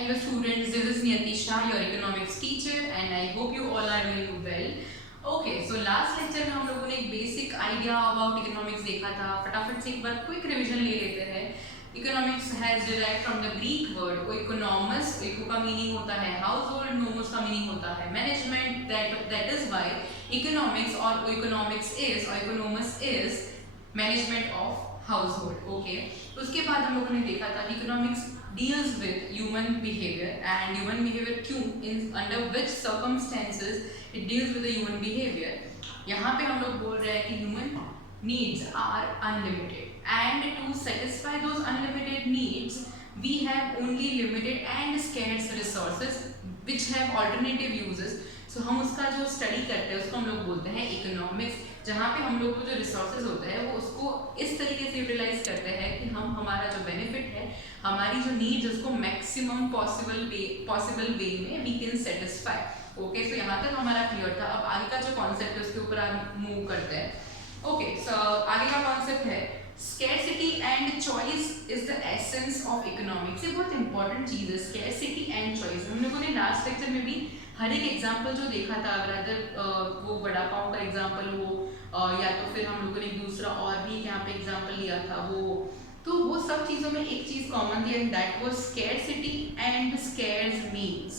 Hello students, this is Niyati Shah, your economics teacher, and I hope you all are doing well. Okay, so last lecture में हम लोगों ने एक basic idea about economics देखा था. फटाफट से एक बार quick revision ले लेते हैं. Economics has derived from the Greek word oikonomos. Oiko का meaning होता है household, nomos का meaning होता है management. That is why economics or oikonomos is management of household. Okay, उसके बाद हम लोगों ने देखा था economics deals with human behavior and human behavior क्यों under which circumstances it deals with the human behavior. यहाँ पे हम लोग बोल रहे हैं कि human needs are unlimited and to satisfy those unlimited needs we have only limited and scarce resources which have alternative uses. So हम उसका जो स्टडी करते हैं उसको हम लोग बोलते हैं इकोनॉमिक्स, जहाँ पे हम लोग को जो रिसोर्सेज होते हैं वो उसको इस तरीके से यूटिलाइज करते हैं कि हम हमारा जो बेनिफिट है, हमारी जो नीड्स उसको मैक्सिमम पॉसिबल वे में वी कैन सेटिस्फाई. ओके, सो यहाँ तक हमारा क्लियर था. अब आगे का जो कॉन्सेप्ट है उसके ऊपर हम मूव करते हैं. ओके, सो आगे का कॉन्सेप्ट है scarcity and choice is the essence of economics. ये बहुत इंपॉर्टेंट चीज़ है, स्कैरसिटी एंड चॉइस. हम लोगों ने लास्ट लेक्चर में भी हर एक एग्जाम्पल जो देखा था, अगर वो बड़ा पाव का एग्जाम्पल हो या तो फिर हम लोगों ने दूसरा और भी यहाँ पे एग्जाम्पल लिया था, वो सब चीज़ों में एक चीज़ कॉमन थी and that was scarcity and scarce means.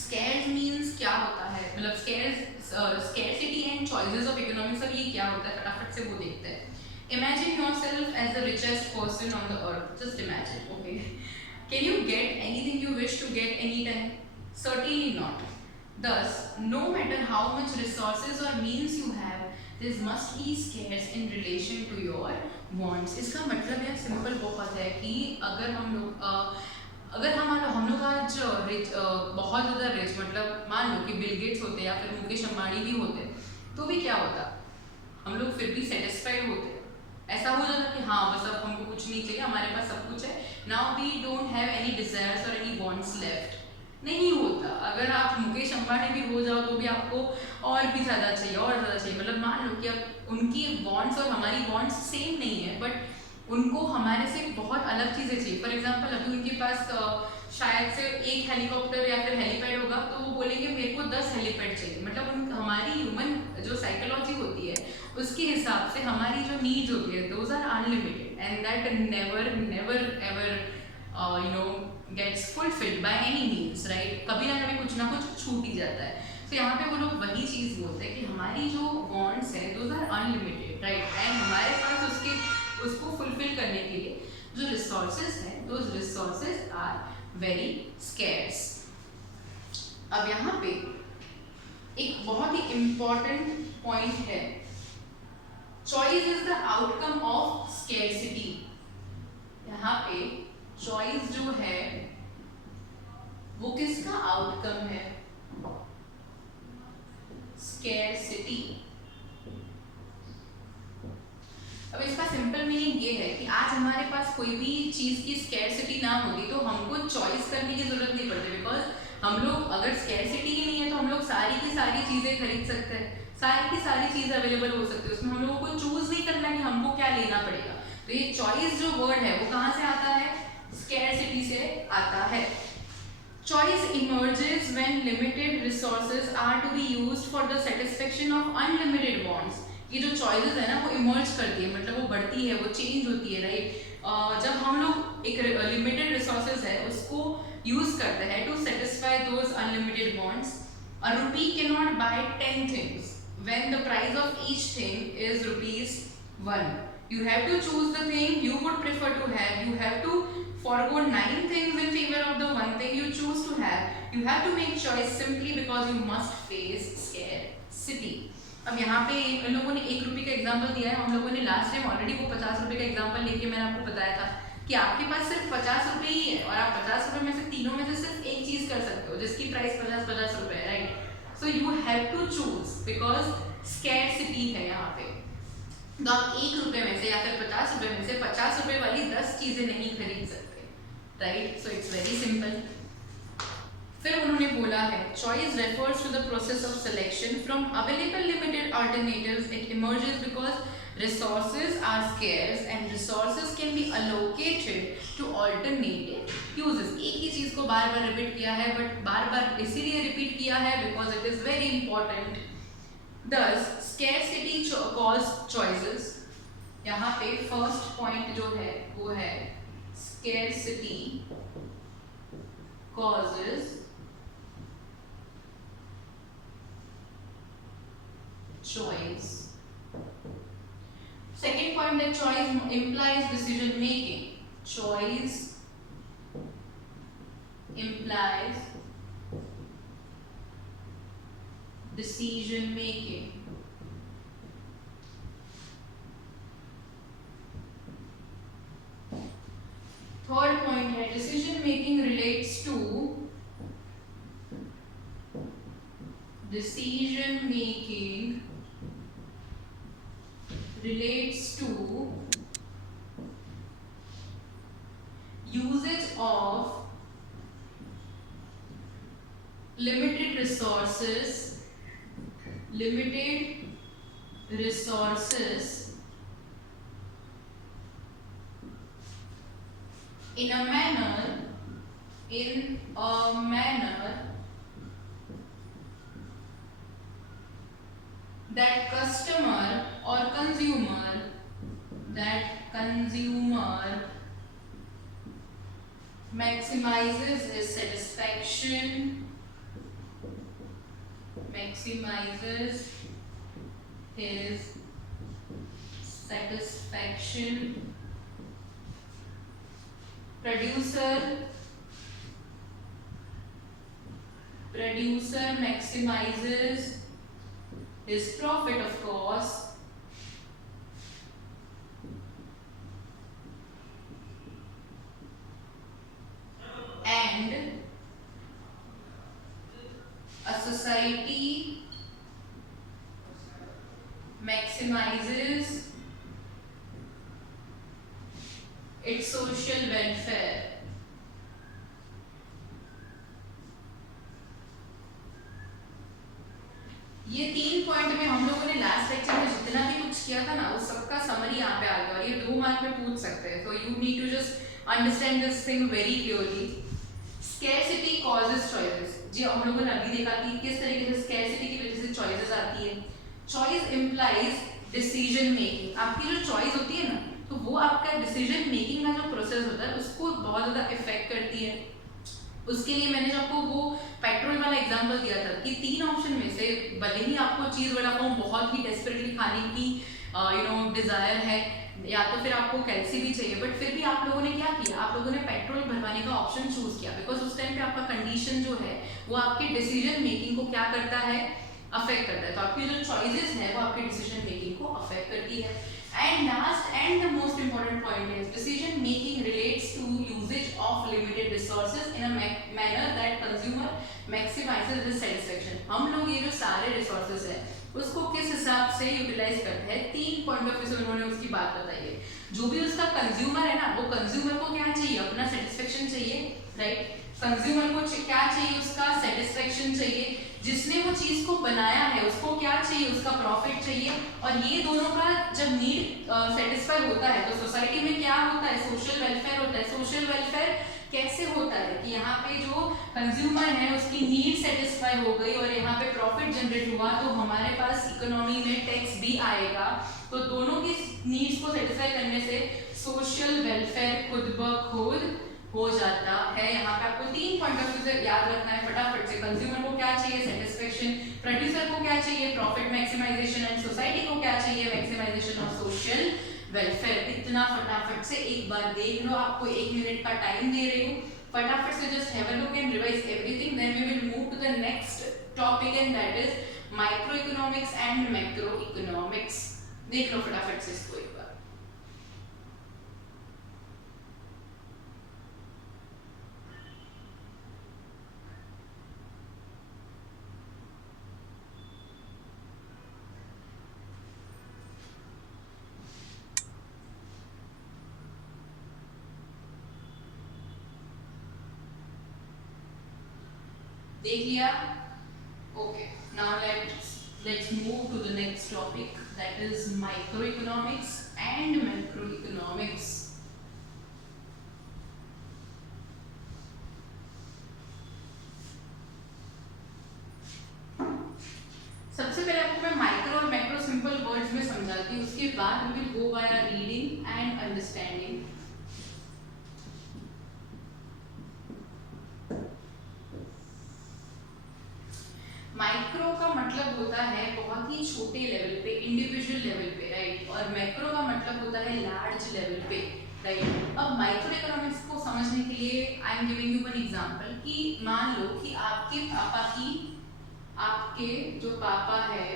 Scarce means क्या होता है, मतलब scarcity and choices of economics. अब ये क्या होता है फटाफट से वो देखते हैं. Imagine yourself as the richest person on the earth. Just imagine. Okay, can you get anything you wish to get any time? Certainly not. Thus, no matter how much resources or means you have, this must be scarce in relation to your wants. इसका मतलब यह simple बहुत है कि अगर हम लोग आज बहुत ज़्यादा रिच, मतलब मान लो कि बिल गेट्स होते या फिर मुकेश अंबानी भी होते, तो भी क्या होता, हम लोग फिर भी सेटिस्फाइड होते. ऐसा हो जाता कि हाँ बस अब हमको कुछ नहीं चाहिए, हमारे पास सब कुछ है. Now we don't have any desires or any wants left. नहीं होता. अगर आप मुकेश अंबानी भी हो जाओ तो भी आपको और भी ज़्यादा चाहिए और ज़्यादा चाहिए. मतलब मान लो कि अब उनकी वांट्स और हमारी वांट्स सेम नहीं है, बट उनको हमारे से बहुत अलग चीज़ें चाहिए. फॉर एग्जांपल अभी उनके पास शायद से एक हेलीकॉप्टर या फिर हेलीपैड होगा तो वो बोलेंगे मेरे को 10 हेलीपैड चाहिए. मतलब हमारी ह्यूमन जो साइकोलॉजी होती है उसके हिसाब से हमारी जो नीड्स होती है those are unlimited and that never ever gets fulfilled by any means, right? कभी ना कुछ छूट ही जाता है. तो यहाँ पे वो लोग वही चीज़ बोलते हैं कि हमारी जो wants है those are unlimited, right? and हमारे पास उसको fulfill करने के लिए जो resources हैं those resources are very scarce. अब यहाँ पे एक बहुत ही important point है, choice is the outcome of scarcity. यहाँ पे चॉइस जो है वो किसका आउटकम है? स्कैरसिटी. अब इसका सिंपल मीनिंग ये है कि आज हमारे पास कोई भी चीज की स्कैरसिटी ना होती तो हमको चॉइस करने की जरूरत नहीं पड़ती, बिकॉज हम लोग अगर स्कैरसिटी ही नहीं है तो हम लोग सारी की सारी चीजें खरीद सकते हैं, सारी की सारी चीजें अवेलेबल हो सकती है. उसमें हम लोगों को चूज नहीं करना कि हमको क्या लेना पड़ेगा. तो ये चॉइस जो वर्ड है वो कहाँ से आता है? स्कैरसिटी से आता है. Choice emerges when limited resources are to be used for the satisfaction of unlimited wants. ये जो choices है ना वो emerge करती है, मतलब वो बढ़ती है, वो change होती है, right? जब हम लोग एक limited resources है उसको use करते हैं to satisfy those unlimited wants. A rupee cannot buy 10 things when the price of each thing is ₹1. You have to choose the thing you would prefer to have. You have to forgo 9 things in favor of the one thing you choose to have. You have to make choice simply because you must face scarcity. अब यहाँ पे इन लोगों ने 1 रुपये का example दिया है. हम लोगों ने लास्ट टाइम ऑलरेडी वो 50 रुपये का एग्जाम्पल लेके मैंने आपको बताया था कि आपके पास सिर्फ 50 रुपये ही है और आप 50 रुपये में से तीनों में से सिर्फ एक चीज़ कर सकते हो जिसकी प्राइस 50 रुपये है, right? So you have to choose because scarcity है यहाँ पे. तो आप 1 रुपये में से या फिर 50 रुपये में से 50 रुपये वाली 10 चीज़ें नहीं खरीद सकते, right? So it's very simple. फिर उन्होंने बोला है choice refers to the process of selection from available limited alternatives. It emerges because resources are scarce and resources can be allocated to alternative uses. एक ही चीज को बार बार रिपीट किया है, but बार बार इसीलिए रिपीट किया है because it is very important. Thus scarcity cause choices. यहाँ पे फर्स्ट पॉइंट जो है वो है scarcity causes choice. Second point, that choice implies decision making. Choice implies decision making. Third point है decision making relates to usage of limited resources in a manner that customer or consumer maximizes his satisfaction producer maximizes his profit, of course, and a society maximizes its social welfare. ये 3 point में हम लोगों ने last lecture में जितना भी कुछ किया था ना उस सबका समरी यहाँ पे आ गया और ये 2 मार्क में पूछ सकते हैं. तो you need to just understand this thing very clearly. Scarcity causes choices. जी हम लोगों ने अभी देखा कि किस तरीके से स्कैरसिटी की वजह से चॉइसेस आती है. Choice implies decision making. आपकी जो चॉइस होती है ना तो वो आपका डिसीजन मेकिंग का जो प्रोसेस होता है उसको बहुत ज़्यादा इफेक्ट करती है. उसके लिए मैंने आपको वो पेट्रोल वाला एग्जांपल दिया था कि 3 ऑप्शन में से भले ही आपको चीज़ वड़ा पाव बहुत ही डेस्परेटली खाने की डिज़ायर है या तो फिर आपको कैल्सी भी चाहिए, बट फिर भी आप लोगों ने क्या किया, आप लोगों ने पेट्रोल भरवाने का ऑप्शन चूज किया बिकॉज उस टाइम पे आपका कंडीशन जो है वो आपके डिसीजन मेकिंग को क्या करता है, अफेक्ट करता है. तो आपकी जो चॉइसेस है वो आपके डिसीजन मेकिंग को अफेक्ट करती है. And last and the most important point is decision making relates to usage of limited resources in a manner that consumer maximizes the satisfaction. हम लोग ये जो सारे resources है उसको किस हिसाब से यूटिलाइज करते हैं, 3 पॉइंट ऑफ व्यू से उन्होंने उसकी बात बताई है. जो भी उसका कंज्यूमर है ना वो कंज्यूमर को क्या चाहिए, अपना सेटिस्फेक्शन चाहिए, राइट. कंज्यूमर को क्या चाहिए, उसका सेटिस्फेक्शन चाहिए. जिसने वो चीज को बनाया है उसको क्या चाहिए, उसका प्रॉफिट चाहिए. और ये दोनों का जब नीड सेटिस्फाई होता है तो सोसाइटी में क्या होता है, सोशल वेलफेयर होता है. सोशल वेलफेयर कैसे होता है कि यहाँ पे जो कंज्यूमर है उसकी नीड सेटिस्फाई हो गई और यहाँ पे प्रॉफिट जनरेट हुआ तो हमारे पास इकोनॉमी में टैक्स भी आएगा. तो दोनों की नीड्स को सेटिस्फाई करने से सोशल वेलफेयर खुद ब खुद हो जाता है. यहाँ पे आपको 3 पॉइंट ऑफ व्यू से याद रखना है फटाफट से. कंज्यूमर को क्या चाहिए, सेटिस्फेक्शन. प्रोड्यूसर को क्या चाहिए, प्रॉफिट मैक्सिमाइजेशन. एंड सोसाइटी को क्या चाहिए, मैक्सिमाइजेशन ऑफ सोशल वेलफेयर. इतना फटाफट से एक बार देख लो. आपको 1 मिनट का टाइम दे रही हूँ, फटाफट से just have a look and revise everything. Then we will move to the next topic and that is microeconomics and macroeconomics. देख लो फटाफट से इसको एक बार. देख लिया? Okay, now let's move to the next topic, that is microeconomics and macroeconomics. बाद we will go by our reading and understanding. Micro का मतलब होता है बहुत ही छोटे लेवल पे, इंडिविजुअल लेवल पे, राइट, और मैक्रो का मतलब होता है लार्ज लेवल पे, राइट। अब माइक्रो इकोनॉमिक्स को समझने के लिए I am giving you one example कि मान लो कि आपके जो पापा है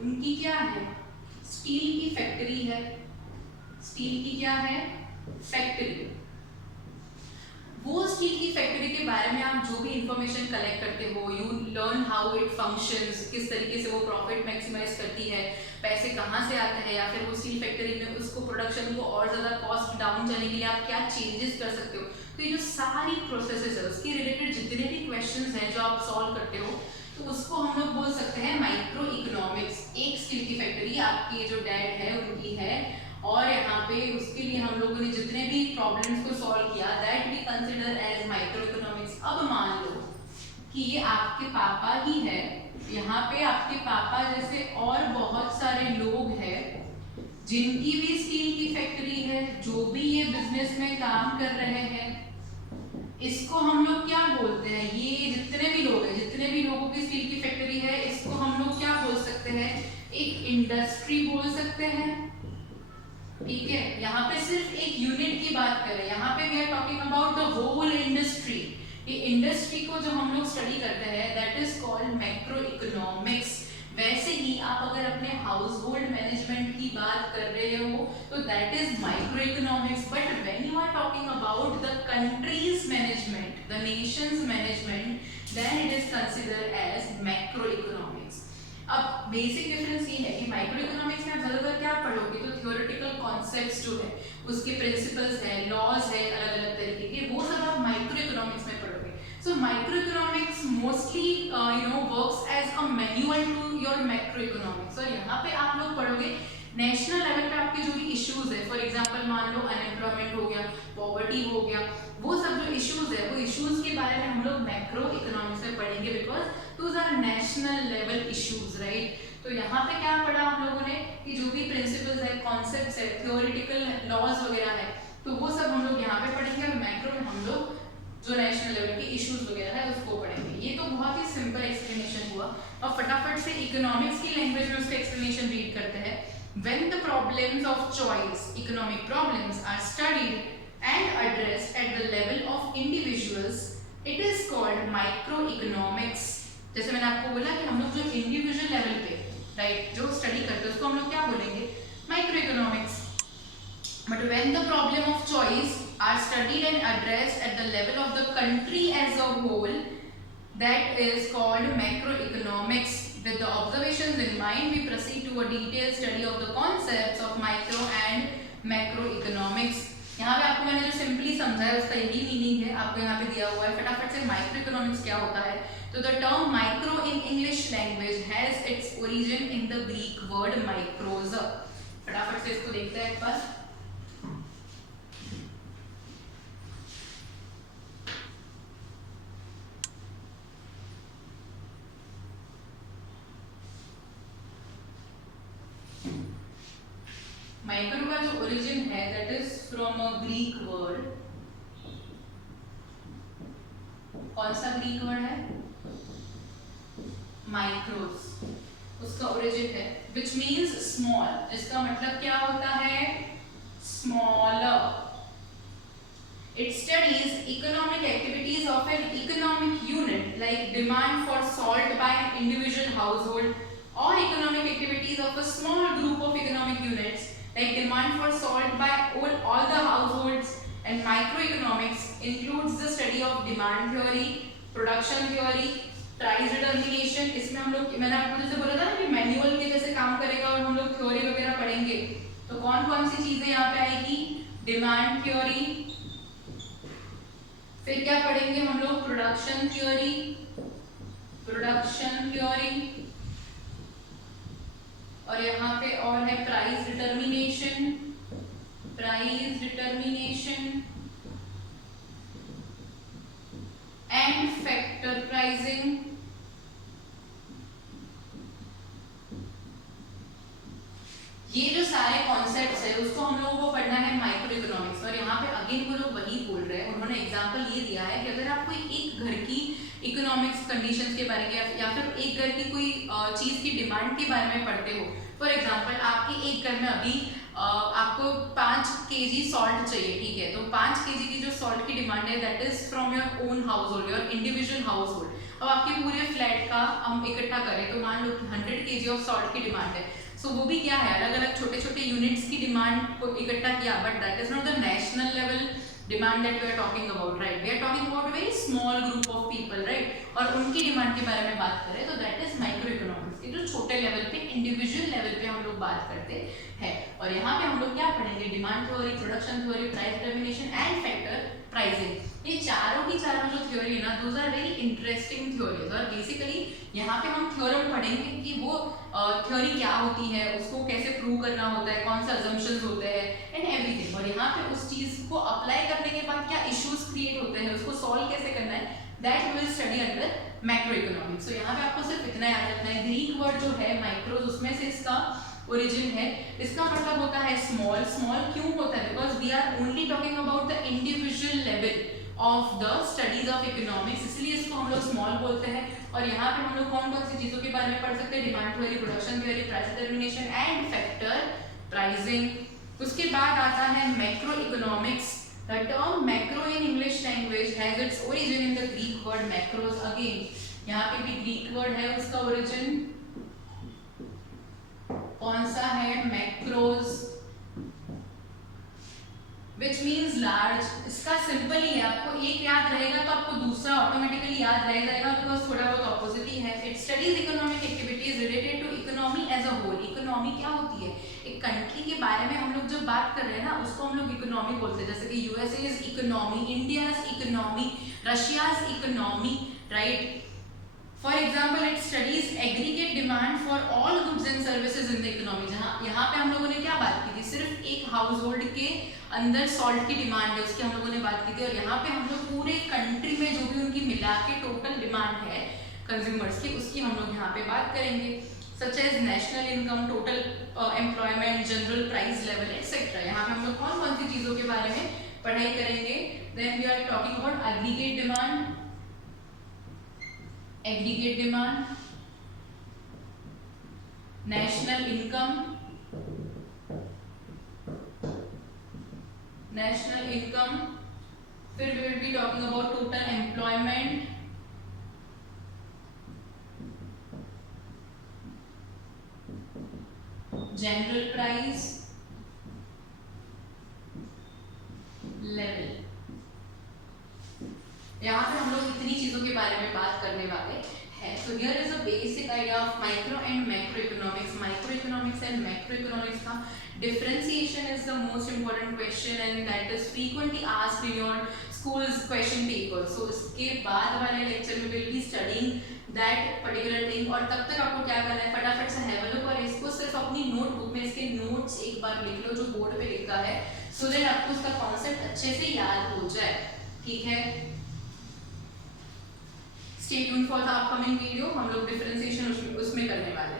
उनकी क्या है, स्टील की फैक्ट्री है, स्टील की क्या है, फैक्ट्री। वो स्टील की फैक्ट्री के बारे में आप जो भी इंफॉर्मेशन कलेक्ट करते हो, you learn how it functions, किस तरीके से वो प्रॉफिट मैक्सिमाइज करती है, पैसे कहाँ से आते हैं, या फिर वो स्टील फैक्ट्री में उसको प्रोडक्शन को और ज़्यादा कॉस्ट डाउन जाने के लिए आप क्या चेंजेस कर सकते हो। तो ये जो सारी प्रोसेसेस है उसके रिलेटेड जितने भी क्वेश्चंस हैं जो आप सॉल्व करते हो, तो उसको हम लोग बोल सकते हैं माइक्रो इकोनॉमिक्स। एक स्टील की फैक्ट्री आपके जो डैड है उनकी है, और यहाँ पे उसके लिए हम लोगों ने जितने भी प्रॉब्लम्स को सॉल्व किया that we consider as microeconomics. अब मान लो कि ये आपके पापा ही है, यहाँ पे आपके पापा जैसे और बहुत सारे लोग हैं जिनकी भी स्टील की फैक्ट्री है, जो भी ये बिजनेस में काम कर रहे हैं, इसको हम लोग क्या बोलते हैं, ये जितने भी लोग हैं, जितने भी लोगों की स्टील की फैक्ट्री है, इसको हम लोग क्या बोल सकते हैं, एक इंडस्ट्री बोल सकते हैं, ठीक है। यहाँ पे सिर्फ एक यूनिट की बात करें, यहाँ पे we are talking about the whole industry. ये इंडस्ट्री को जो हम लोग स्टडी करते हैं that is called macroeconomics. वैसे ही आप अगर अपने हाउस होल्ड मैनेजमेंट की बात कर रहे हो तो that is microeconomics, but when you are talking about the countries management, the nations management, then it is considered as macroeconomics. अब बेसिक डिफरेंस ये है कि माइक्रो इकोनॉमिक्स में आप ज़्यादातर क्या पढ़ोगे, तो थियोरेटिकल कॉन्सेप्ट्स जो है, उसके प्रिंसिपल्स है, लॉज है अलग अलग तरीके के, वो सब आप माइक्रो इकोनॉमिक्स में पढ़ोगे। So microeconomics mostly works as a manual to your macroeconomics. और यहाँ पे आप लोग पढ़ोगे नेशनल लेवल पे आपके जो भी इश्यूज है, फॉर एग्जांपल मान लो अनएम्प्लॉयमेंट हो गया, पॉवर्टी हो गया, वो सब जो इश्यूज है, वो इश्यूज के बारे में हम लोग मैक्रो इकोनॉमिक्स में पढ़ेंगे, because those are national level issues, right. तो यहाँ पे क्या पढ़ा हम लोगों ने कि जो भी प्रिंसिपल्स है, कॉन्सेप्ट्स है, थियोरेटिकल लॉज वगैरह है, तो वो सब हम लोग यहाँ पे पढ़ेंगे, और मैक्रो में हम लोग जो नेशनल लेवल के इश्यूज वगैरह है उसको पढ़ेंगे। ये तो बहुत ही सिंपल एक्सप्लेनेशन हुआ। अब फटाफट से इकोनॉमिक्स की लैंग्वेज में उसका एक्सप्लेनेशन रीड करते हैं। When the problems of choice, economic problems, are studied and addressed at the level of individuals, it is called microeconomics. जैसे मैंने आपको बोला कि हम लोग जो इंडिविजुअल लेवल पे, राइट, जो स्टडी करते हैं उसको हम लोग क्या बोलेंगे, micro economics. But when the problem of choice are studied and addressed at the level of the country as a whole, that is called macroeconomics. With the observations in mind, we proceed to a detailed study of the concepts of micro and macroeconomics. यहाँ पे आपको मैंने जो simply समझाया उसका यही meaning है, आपको यहाँ पे दिया हुआ है। फटाफट से माइक्रो इकोनॉमिक्स क्या होता है, तो the term micro in English language has its origin in the Greek word माइक्रोज। फटाफट से इसको देखते हैं एक बार। माइक्रो का जो ओरिजिन है that is from a Greek word. कौन सा ग्रीक वर्ड है, माइक्रोस, उसका ओरिजिन है, विच मीन्स स्मॉल, जिसका मतलब क्या होता है, smaller. It studies economic activities of an economic unit like demand for salt by an individual household, or economic activities of a small group of economic units like demand for salt by all the households. And microeconomics includes the study of demand theory, production theory, price determination. इसमें हम लोग, मैंने आपको जैसे बोला था ना कि मैनुअल के जैसे काम करेगा और हम लोग थ्योरी वगैरह पढ़ेंगे, तो कौन कौन सी चीजें यहाँ पे आएगी, डिमांड थ्योरी, फिर क्या पढ़ेंगे हम लोग, प्रोडक्शन थ्योरी, और यहाँ पे और है price determination and factor pricing. ये जो एग्जांपल ये दिया है कि अगर आप कोई एक घर की इकोनॉमिक्स कंडीशंस के बारे में या फिर एक घर की कोई चीज़ की डिमांड के बारे में पढ़ते हो। फॉर एग्जांपल आपके एक घर में अभी आपको 5 kg सॉल्ट चाहिए, ठीक है, तो 5 kg की जो सॉल्ट की डिमांड है that is from your own house hold, your individual house hold. अब आपके पूरे फ्लैट का हम इकट्ठा करें तो मान लो 100 kg ऑफ सॉल्ट की डिमांड है। सो वो भी क्या है, अलग अलग छोटे छोटे यूनिट्स की डिमांड को इकट्ठा किया, but that is not the national level demand that we are talking about, right. We are talking about a very small group of people, right, और उनकी डिमांड के बारे में बात करें तो दैट इज माइक्रो इकोनॉमिक्स। ये जो छोटे लेवल पे इंडिविजुअल लेवल पे हम लोग बात करते हैं। और यहाँ पे हम लोग क्या पढ़ेंगे, demand theory, production theory, price determination and factor pricing. ये चारों की चारों जो थ्योरी है ना, those are very interesting theories. और बेसिकली यहाँ पे हम थ्योरम पढ़ेंगे कि वो थ्योरी क्या होती है, उसको कैसे प्रूव करना होता है, कौन से अजम्पशंस होते हैं एंड एवरीथिंग। और यहाँ पे उस चीज को अप्लाई करने के बाद क्या इश्यूज क्रिएट होते हैं, उसको सॉल्व कैसे करना है, that we will study under macroeconomics. So यहाँ पे आपको सिर्फ इतना याद रखना है, ग्रीक वर्ड जो है माइक्रोज, उसमें से इसका ओरिजिन है। इसका मतलब होता है स्मॉल। स्मॉल क्यों होता है, because we are only talking about the individual level of the studies of economics, इसलिए इसको हम लोग स्मॉल बोलते हैं। और यहाँ पे हम लोग कौन कौन सी चीजों के बारे में पढ़ सकते हैं, demand theory, production theory, price determination and factor pricing. उसके बाद आता है macro economics. The term macro in English language has its origin in the Greek word macros. Again यहाँ पे भी ग्रीक वर्ड है, उसका ओरिजिन कौन सा है, मैक्रोस, विच मीन्स लार्ज। इसका सिंपल ही है, आपको एक याद रहेगा तो आपको दूसरा ऑटोमेटिकली याद रह जाएगा, बिकॉज थोड़ा बहुत ऑपोजिट ही है। It studies economic activities related to economy as a whole. Economy क्या होती है, एक कंट्री के बारे में हम लोग जब बात कर रहे हैं ना, उसको हम लोग इकोनॉमी बोलते हैं। जैसे कि USA is economy, India is economy, Russia is economy, right. For example, it studies aggregate demand for all goods and services in the economy। जहाँ यहाँ पे हम लोगों ने क्या बात की थी, सिर्फ एक हाउस होल्ड के अंदर सॉल्ट की डिमांड है उसकी हम लोगों ने बात की थी। और यहाँ पे हम लोग पूरे कंट्री में जो भी उनकी मिला के टोटल डिमांड है कंज्यूमर्स की, उसकी हम लोग यहाँ पे बात करेंगे। Such as national income, total employment, general price level etcetera. यहाँ पे हम लोग कौन कौन सी चीज़ों के बारे में पढ़ाई करेंगे। Then we are talking about aggregate demand, aggregate demand, national income, national income, फिर we will be talking about total employment, general price level. यहाँ पे हम लोग इतनी चीजों के बारे में बात करने वाले हैं। So here is a basic idea of micro and macroeconomics. Microeconomics and macroeconomics का differentiation is the most important question and that is frequently asked in your schools question paper. So इसके बाद वाले lecture में will be studying that particular thing. और तब तक आपको क्या करना है, फटाफट से हैव अ लुक और इसको सिर्फ अपनी नोटबुक में इसके नोट्स एक बार लिख लो जो बोर्ड पे लिखा है, सो दैट आपको उसका कॉन्सेप्ट अच्छे से याद हो जाए, ठीक है। Stay tuned for the upcoming video, हम लोग डिफरेंशिएशन उसमें करने वाले हैं।